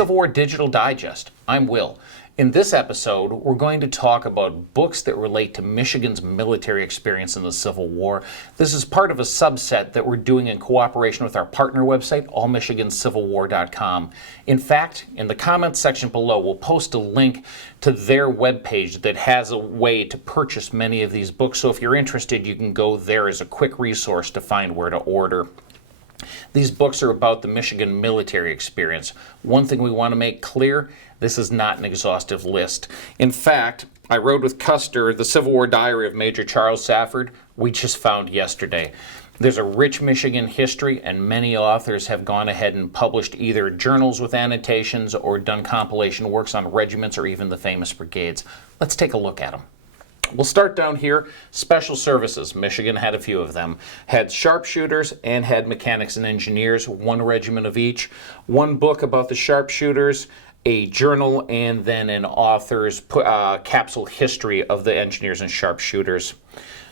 Civil War Digital Digest. I'm Will. In this episode, we're going to talk about books that relate to Michigan's military experience in the Civil War. This is part of a subset that we're doing in cooperation with our partner website, allmichigancivilwar.com. In fact, in the comments section below, we'll post a link to their webpage that has a way to purchase many of these books. So if you're interested, you can go there as a quick resource to find where to order. These books are about the Michigan military experience. One thing we want to make clear, this is not an exhaustive list. In fact, I rode with Custer, the Civil War diary of Major Charles Safford, we just found yesterday. There's a rich Michigan history, and many authors have gone ahead and published either journals with annotations or done compilation works on regiments or even the famous brigades. Let's take a look at them. We'll start down here. Special services. Michigan had a few of them. Had sharpshooters and had mechanics and engineers, one regiment of each. One book about the sharpshooters, a journal, and then an author's capsule history of the engineers and sharpshooters.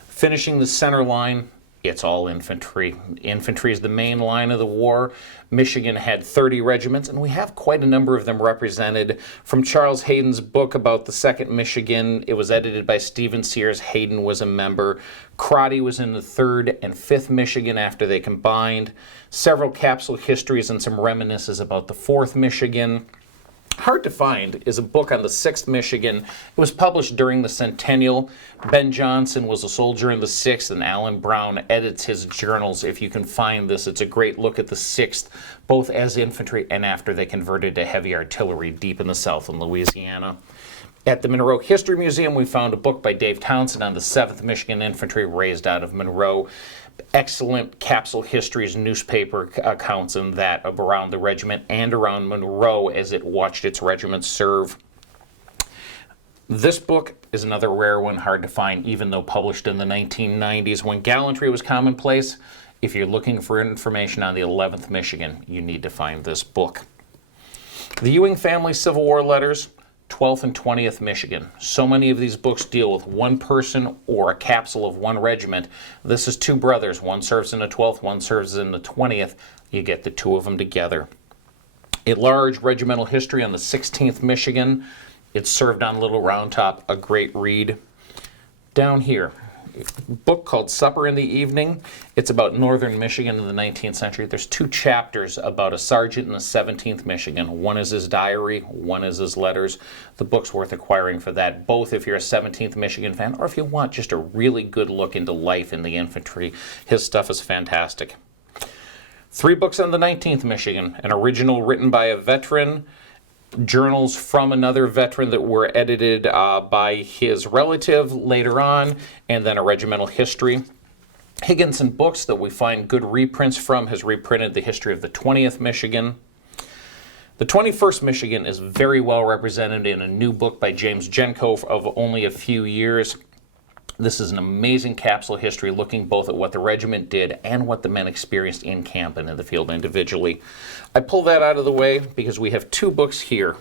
Finishing the center line, it's all infantry. Infantry is the main line of the war. Michigan had 30 regiments, and we have quite a number of them represented. From Charles Hayden's book about the 2nd Michigan, it was edited by Stephen Sears. Hayden was a member. Crotty was in the 3rd and 5th Michigan after they combined. Several capsule histories and some reminiscences about the 4th Michigan. Hard to find is a book on the 6th Michigan. It was published during the centennial. Ben Johnson was a soldier in the 6th, and Alan Brown edits his journals. If you can find this, it's a great look at the 6th, both as infantry and after they converted to heavy artillery deep in the South in Louisiana. At the Monroe History Museum, we found a book by Dave Townsend on the 7th Michigan Infantry raised out of Monroe. Excellent capsule histories, newspaper accounts in that of around the regiment and around Monroe as it watched its regiment serve. This book is another rare one, hard to find, even though published in the 1990s when gallantry was commonplace. If you're looking for information on the 11th Michigan, you need to find this book. The Ewing family Civil War letters, 12th and 20th Michigan. So many of these books deal with one person or a capsule of one regiment. This is two brothers. One serves in the 12th, one serves in the 20th. You get the two of them together. A large regimental history on the 16th Michigan. It's served on Little Round Top, a great read. Down here, a book called Supper in the Evening. It's about northern Michigan in the 19th century. There's 2 chapters about a sergeant in the 17th Michigan. One is his diary, one is his letters. The book's worth acquiring for that, both if you're a 17th Michigan fan or if you want just a really good look into life in the infantry. His stuff is fantastic. 3 books on the 19th Michigan. An original written by a veteran, journals from another veteran that were edited by his relative later on, and then a regimental history. Higginson Books, that we find good reprints from, has reprinted the history of the 20th Michigan. The 21st Michigan is very well represented in a new book by James Jenko of only a few years. This is an amazing capsule history looking both at what the regiment did and what the men experienced in camp and in the field individually. I pull that out of the way because we have 2 books here.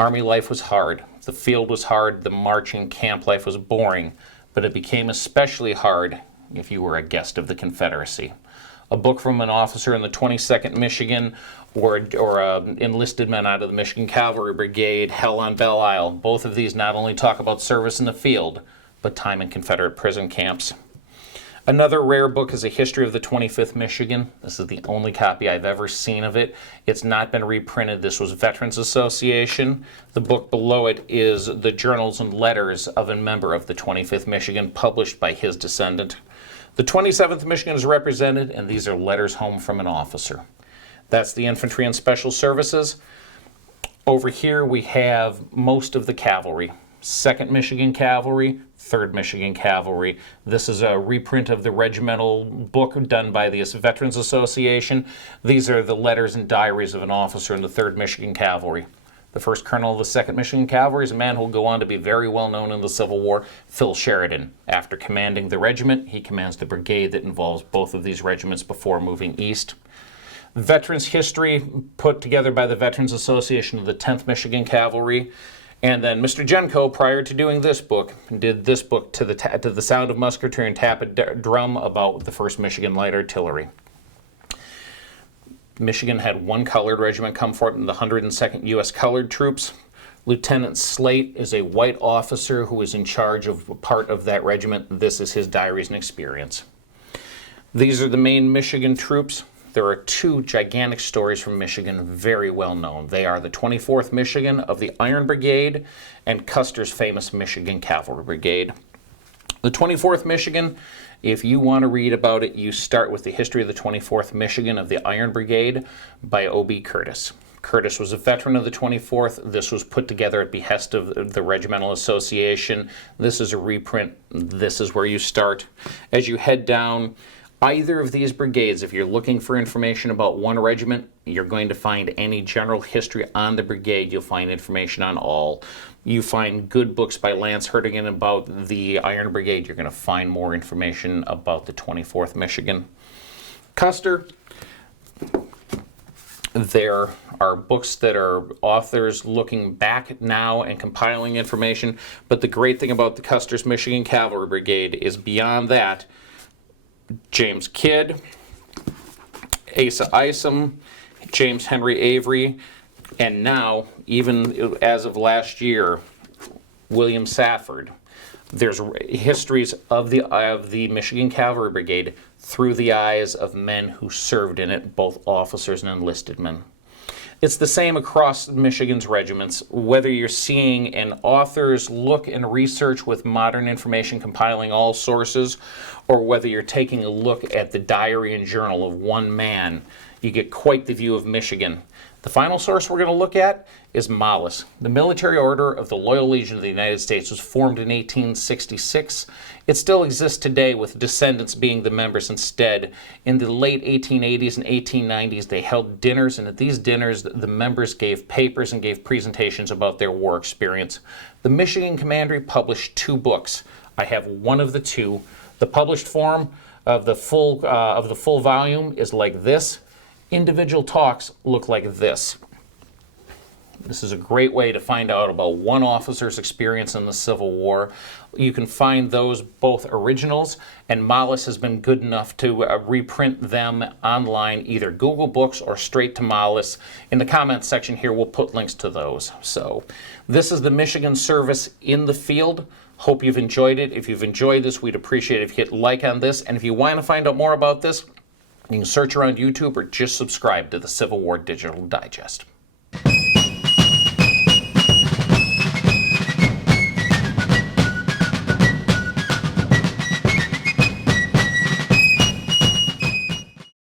Army life was hard. The field was hard. The marching camp life was boring. But it became especially hard if you were a guest of the Confederacy. A book from an officer in the 22nd Michigan or enlisted men out of the Michigan Cavalry Brigade, Hell on Belle Isle. Both of these not only talk about service in the field, but time in Confederate prison camps. Another rare book is a history of the 25th Michigan. This is the only copy I've ever seen of it. It's not been reprinted. This was Veterans Association. The book below it is the journals and letters of a member of the 25th Michigan, published by his descendant. The 27th Michigan is represented, and these are letters home from an officer. That's the infantry and special services. Over here we have most of the cavalry. 2nd Michigan Cavalry, 3rd Michigan Cavalry. This is a reprint of the regimental book done by the Veterans Association. These are the letters and diaries of an officer in the 3rd Michigan Cavalry. The first colonel of the 2nd Michigan Cavalry is a man who will go on to be very well known in the Civil War, Phil Sheridan. After commanding the regiment, he commands the brigade that involves both of these regiments before moving east. Veterans history put together by the Veterans Association of the 10th Michigan Cavalry. And then Mr. Jenko, prior to doing this book, did this book to the sound of musketry and tap a drum about the 1st Michigan Light Artillery. Michigan had one colored regiment come forward in the 102nd U.S. Colored Troops. Lieutenant Slate is a white officer who is in charge of part of that regiment. This is his diaries and experience. These are the main Michigan troops. There are two gigantic stories from Michigan, very well known. They are the 24th Michigan of the Iron Brigade and Custer's famous Michigan Cavalry Brigade. The 24th Michigan, if you want to read about it, you start with the history of the 24th Michigan of the Iron Brigade by O.B. Curtis. Curtis was a veteran of the 24th. This was put together at behest of the Regimental Association. This is a reprint. This is where you start. As you head down, either of these brigades, if you're looking for information about one regiment, you're going to find any general history on the brigade. You'll find information on all. You find good books by Lance Hertigan about the Iron Brigade. You're going to find more information about the 24th Michigan. Custer, there are books that are authors looking back now and compiling information, but the great thing about the Custer's Michigan Cavalry Brigade is beyond that, James Kidd, Asa Isom, James Henry Avery, and now, even as of last year, William Safford. There's histories of the Michigan Cavalry Brigade through the eyes of men who served in it, both officers and enlisted men. It's the same across Michigan's regiments, whether you're seeing an author's look and research with modern information compiling all sources, or whether you're taking a look at the diary and journal of one man, you get quite the view of Michigan. The final source we're going to look at is Mollis. The Military Order of the Loyal Legion of the United States was formed in 1866. It still exists today, with descendants being the members instead. In the late 1880s and 1890s, they held dinners, and at these dinners, the members gave papers and gave presentations about their war experience. The Michigan Commandery published two books. I have one of the two. The published form of the full volume is like this. Individual talks look like this. This is a great way to find out about one officer's experience in the Civil War. You can find those both originals, and Mollis has been good enough to reprint them online, either Google Books or straight to Mollis. In the comments section here, we'll put links to those. So this is the Michigan service in the field. Hope you've enjoyed it. If you've enjoyed this, we'd appreciate it if you hit like on this. And if you want to find out more about this, you can search around YouTube or just subscribe to the Civil War Digital Digest.